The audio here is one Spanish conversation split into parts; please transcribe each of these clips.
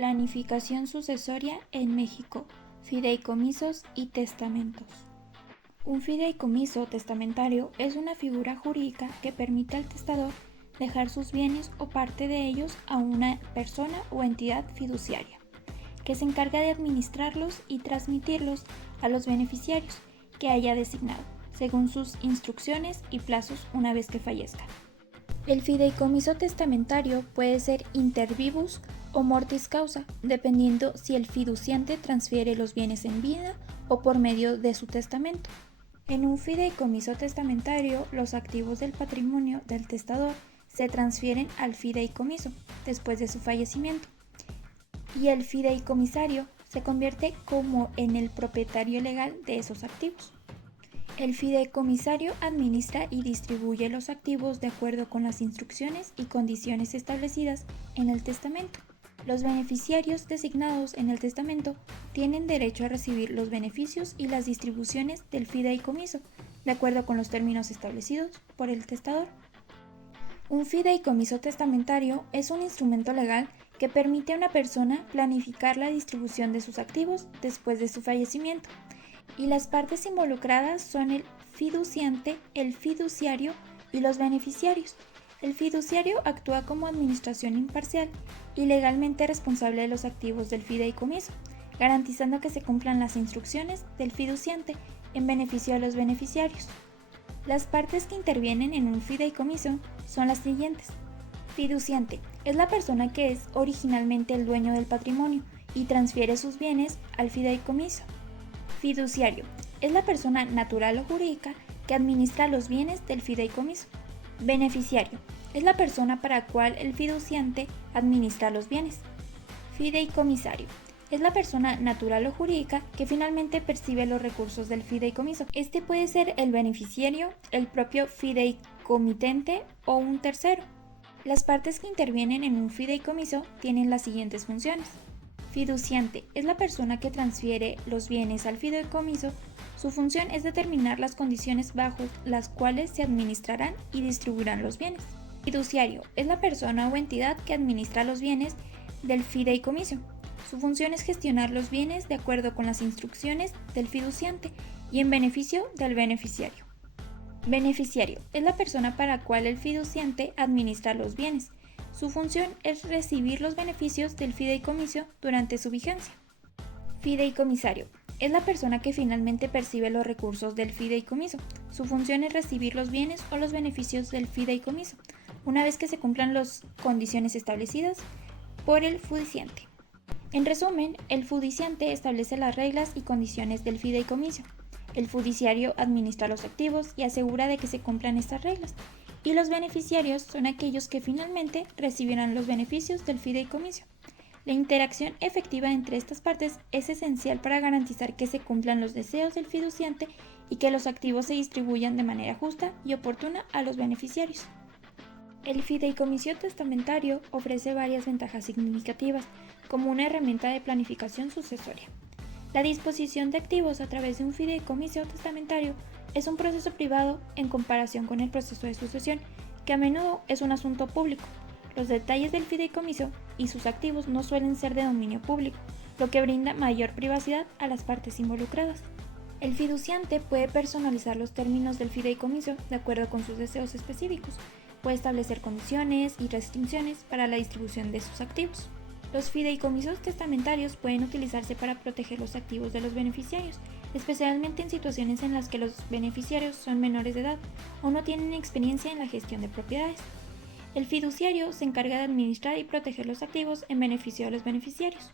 Planificación sucesoria en México, fideicomisos y testamentos. Un fideicomiso testamentario es una figura jurídica que permite al testador dejar sus bienes o parte de ellos a una persona o entidad fiduciaria, que se encarga de administrarlos y transmitirlos a los beneficiarios que haya designado, según sus instrucciones y plazos una vez que fallezca. El fideicomiso testamentario puede ser inter vivus o mortis causa, dependiendo si el fiduciante transfiere los bienes en vida o por medio de su testamento. En un fideicomiso testamentario, los activos del patrimonio del testador se transfieren al fideicomiso después de su fallecimiento, y el fideicomisario se convierte como en el propietario legal de esos activos. El fideicomisario administra y distribuye los activos de acuerdo con las instrucciones y condiciones establecidas en el testamento. Los beneficiarios designados en el testamento tienen derecho a recibir los beneficios y las distribuciones del fideicomiso, de acuerdo con los términos establecidos por el testador. Un fideicomiso testamentario es un instrumento legal que permite a una persona planificar la distribución de sus activos después de su fallecimiento, y las partes involucradas son el fiduciante, el fiduciario y los beneficiarios. El fiduciario actúa como administración imparcial y legalmente responsable de los activos del fideicomiso, garantizando que se cumplan las instrucciones del fiduciante en beneficio de los beneficiarios. Las partes que intervienen en un fideicomiso son las siguientes. Fiduciante es la persona que es originalmente el dueño del patrimonio y transfiere sus bienes al fideicomiso. Fiduciario es la persona natural o jurídica que administra los bienes del fideicomiso. Beneficiario es la persona para la cual el fiduciante administra los bienes. Fideicomisario es la persona natural o jurídica que finalmente percibe los recursos del fideicomiso. Este puede ser el beneficiario, el propio fideicomitente o un tercero. Las partes que intervienen en un fideicomiso tienen las siguientes funciones. Fiduciante es la persona que transfiere los bienes al fideicomiso. Su función es determinar las condiciones bajo las cuales se administrarán y distribuirán los bienes. Fiduciario es la persona o entidad que administra los bienes del fideicomiso. Su función es gestionar los bienes de acuerdo con las instrucciones del fiduciante y en beneficio del beneficiario. Beneficiario es la persona para la cual el fiduciante administra los bienes. Su función es recibir los beneficios del fideicomiso durante su vigencia. Fideicomisario es la persona que finalmente percibe los recursos del fideicomiso. Su función es recibir los bienes o los beneficios del fideicomiso, una vez que se cumplan las condiciones establecidas por el fiduciante. En resumen, el fiduciante establece las reglas y condiciones del fideicomiso. El fiduciario administra los activos y asegura de que se cumplan estas reglas. Y los beneficiarios son aquellos que finalmente recibirán los beneficios del fideicomiso. La interacción efectiva entre estas partes es esencial para garantizar que se cumplan los deseos del fiduciante y que los activos se distribuyan de manera justa y oportuna a los beneficiarios. El fideicomiso testamentario ofrece varias ventajas significativas, como una herramienta de planificación sucesoria. La disposición de activos a través de un fideicomiso testamentario es un proceso privado en comparación con el proceso de sucesión, que a menudo es un asunto público. Los detalles del fideicomiso y sus activos no suelen ser de dominio público, lo que brinda mayor privacidad a las partes involucradas. El fiduciante puede personalizar los términos del fideicomiso de acuerdo con sus deseos específicos. Puede establecer condiciones y restricciones para la distribución de sus activos. Los fideicomisos testamentarios pueden utilizarse para proteger los activos de los beneficiarios, especialmente en situaciones en las que los beneficiarios son menores de edad o no tienen experiencia en la gestión de propiedades. El fiduciario se encarga de administrar y proteger los activos en beneficio de los beneficiarios.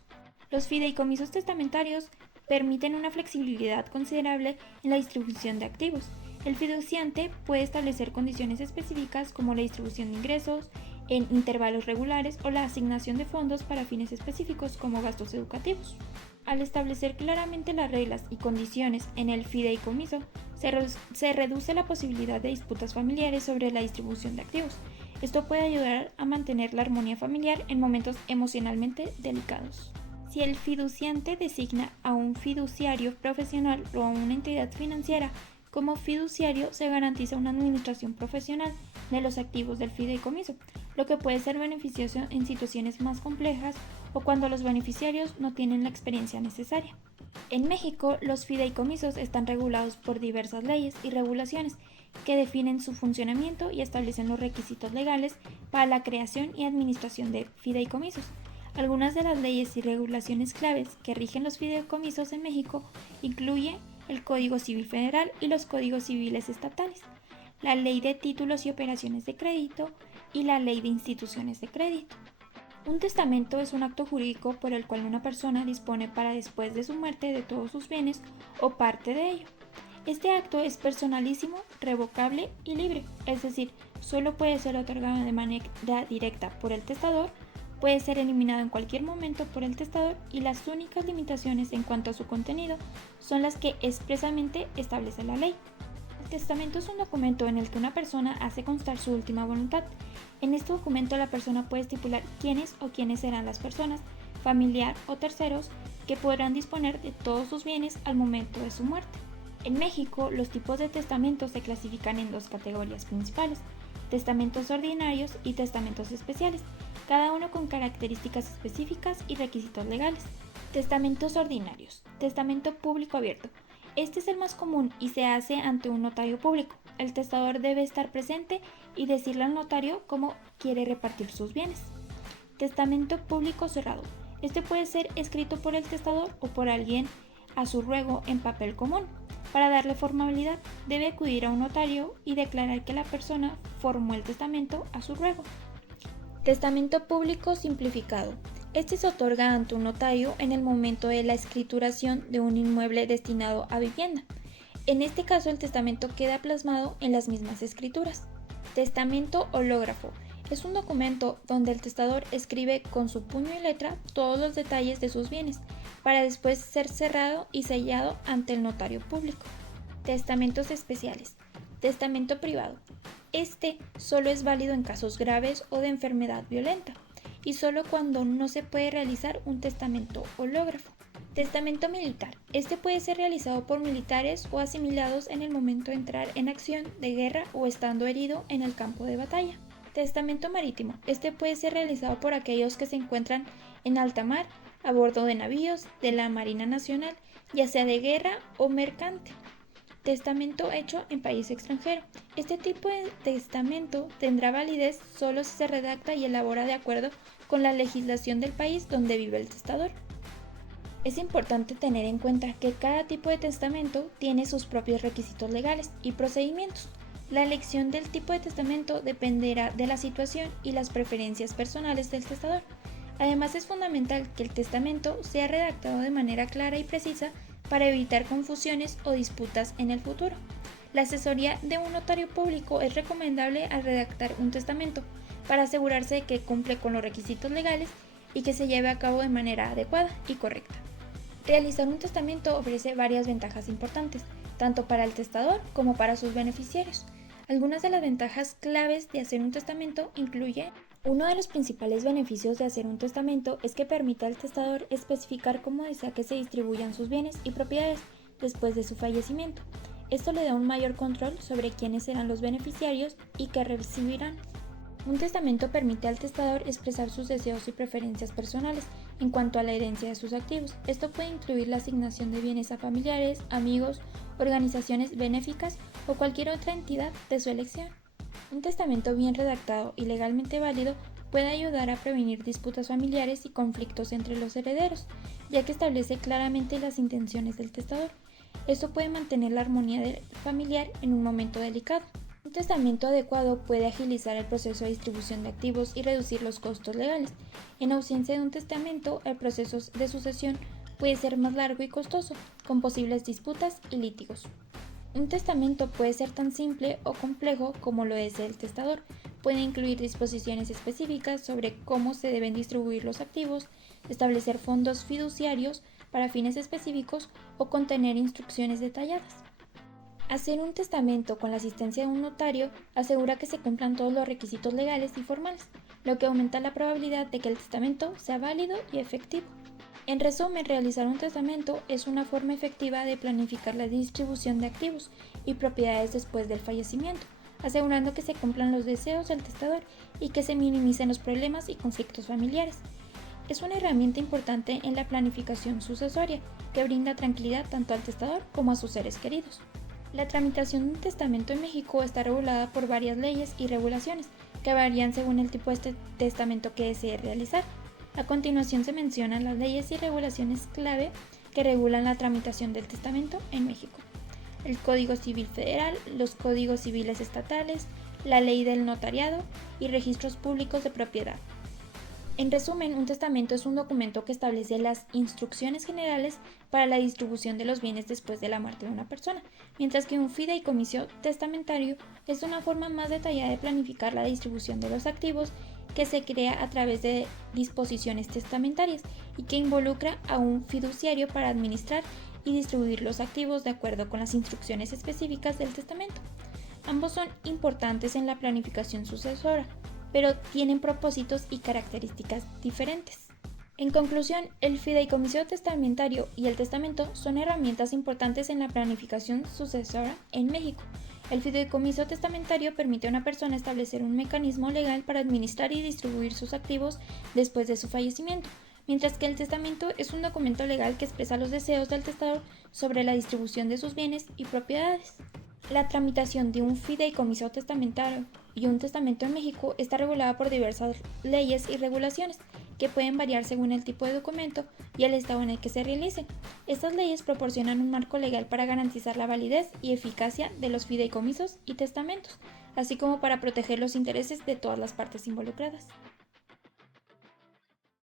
Los fideicomisos testamentarios permiten una flexibilidad considerable en la distribución de activos. El fiduciante puede establecer condiciones específicas como la distribución de ingresos en intervalos regulares o la asignación de fondos para fines específicos como gastos educativos. Al establecer claramente las reglas y condiciones en el fideicomiso, se reduce la posibilidad de disputas familiares sobre la distribución de activos. Esto puede ayudar a mantener la armonía familiar en momentos emocionalmente delicados. Si el fiduciante designa a un fiduciario profesional o a una entidad financiera como fiduciario, se garantiza una administración profesional de los activos del fideicomiso, lo que puede ser beneficioso en situaciones más complejas o cuando los beneficiarios no tienen la experiencia necesaria. En México, los fideicomisos están regulados por diversas leyes y regulaciones que definen su funcionamiento y establecen los requisitos legales para la creación y administración de fideicomisos. Algunas de las leyes y regulaciones claves que rigen los fideicomisos en México incluyen el Código Civil Federal y los códigos civiles estatales, la Ley de Títulos y Operaciones de Crédito y la Ley de Instituciones de Crédito. Un testamento es un acto jurídico por el cual una persona dispone para después de su muerte de todos sus bienes o parte de ello. Este acto es personalísimo, revocable y libre, es decir, solo puede ser otorgado de manera directa por el testador, puede ser eliminado en cualquier momento por el testador y las únicas limitaciones en cuanto a su contenido son las que expresamente establece la ley. El testamento es un documento en el que una persona hace constar su última voluntad. En este documento la persona puede estipular quiénes o quiénes serán las personas, familiar o terceros, que podrán disponer de todos sus bienes al momento de su muerte. En México, los tipos de testamentos se clasifican en dos categorías principales: testamentos ordinarios y testamentos especiales, cada uno con características específicas y requisitos legales. Testamentos ordinarios. Testamento público abierto. Este es el más común y se hace ante un notario público. El testador debe estar presente y decirle al notario cómo quiere repartir sus bienes. Testamento público cerrado. Este puede ser escrito por el testador o por alguien a su ruego en papel común. Para darle formalidad, debe acudir a un notario y declarar que la persona formó el testamento a su ruego. Testamento público simplificado. Este se otorga ante un notario en el momento de la escrituración de un inmueble destinado a vivienda. En este caso, el testamento queda plasmado en las mismas escrituras. Testamento hológrafo. Es un documento donde el testador escribe con su puño y letra todos los detalles de sus bienes, para después ser cerrado y sellado ante el notario público. Testamentos especiales. Testamento privado. Este solo es válido en casos graves o de enfermedad violenta, y solo cuando no se puede realizar un testamento hológrafo. Testamento militar. Este puede ser realizado por militares o asimilados en el momento de entrar en acción de guerra o estando herido en el campo de batalla. Testamento marítimo. Este puede ser realizado por aquellos que se encuentran en alta mar, a bordo de navíos de la Marina Nacional, ya sea de guerra o mercante. Testamento hecho en país extranjero. Este tipo de testamento tendrá validez solo si se redacta y elabora de acuerdo con la legislación del país donde vive el testador. Es importante tener en cuenta que cada tipo de testamento tiene sus propios requisitos legales y procedimientos. La elección del tipo de testamento dependerá de la situación y las preferencias personales del testador. Además, es fundamental que el testamento sea redactado de manera clara y precisa para evitar confusiones o disputas en el futuro. La asesoría de un notario público es recomendable al redactar un testamento para asegurarse de que cumple con los requisitos legales y que se lleve a cabo de manera adecuada y correcta. Realizar un testamento ofrece varias ventajas importantes, tanto para el testador como para sus beneficiarios. Algunas de las ventajas claves de hacer un testamento incluyen: uno de los principales beneficios de hacer un testamento es que permite al testador especificar cómo desea que se distribuyan sus bienes y propiedades después de su fallecimiento. Esto le da un mayor control sobre quiénes serán los beneficiarios y qué recibirán. Un testamento permite al testador expresar sus deseos y preferencias personales en cuanto a la herencia de sus activos. Esto puede incluir la asignación de bienes a familiares, amigos, organizaciones benéficas o cualquier otra entidad de su elección. Un testamento bien redactado y legalmente válido puede ayudar a prevenir disputas familiares y conflictos entre los herederos, ya que establece claramente las intenciones del testador. Esto puede mantener la armonía familiar en un momento delicado. Un testamento adecuado puede agilizar el proceso de distribución de activos y reducir los costos legales. En ausencia de un testamento, el proceso de sucesión puede ser más largo y costoso, con posibles disputas y litigos. Un testamento puede ser tan simple o complejo como lo es el testador. Puede incluir disposiciones específicas sobre cómo se deben distribuir los activos, establecer fondos fiduciarios para fines específicos o contener instrucciones detalladas. Hacer un testamento con la asistencia de un notario asegura que se cumplan todos los requisitos legales y formales, lo que aumenta la probabilidad de que el testamento sea válido y efectivo. En resumen, realizar un testamento es una forma efectiva de planificar la distribución de activos y propiedades después del fallecimiento, asegurando que se cumplan los deseos del testador y que se minimicen los problemas y conflictos familiares. es una herramienta importante en la planificación sucesoria que brinda tranquilidad tanto al testador como a sus seres queridos. La tramitación de un testamento en México está regulada por varias leyes y regulaciones que varían según el tipo de testamento que desee realizar. A continuación se mencionan las leyes y regulaciones clave que regulan la tramitación del testamento en México: el Código Civil Federal, los códigos civiles estatales, la ley del notariado y registros públicos de propiedad. En resumen, un testamento es un documento que establece las instrucciones generales para la distribución de los bienes después de la muerte de una persona, mientras que un fideicomiso testamentario es una forma más detallada de planificar la distribución de los activos que se crea a través de disposiciones testamentarias y que involucra a un fiduciario para administrar y distribuir los activos de acuerdo con las instrucciones específicas del testamento. Ambos son importantes en la planificación sucesora, pero tienen propósitos y características diferentes. En conclusión, el fideicomiso testamentario y el testamento son herramientas importantes en la planificación sucesora en México. El fideicomiso testamentario permite a una persona establecer un mecanismo legal para administrar y distribuir sus activos después de su fallecimiento, mientras que el testamento es un documento legal que expresa los deseos del testador sobre la distribución de sus bienes y propiedades. La tramitación de un fideicomiso testamentario y un testamento en México está regulada por diversas leyes y regulaciones que pueden variar según el tipo de documento y el estado en el que se realice. Estas leyes proporcionan un marco legal para garantizar la validez y eficacia de los fideicomisos y testamentos, así como para proteger los intereses de todas las partes involucradas.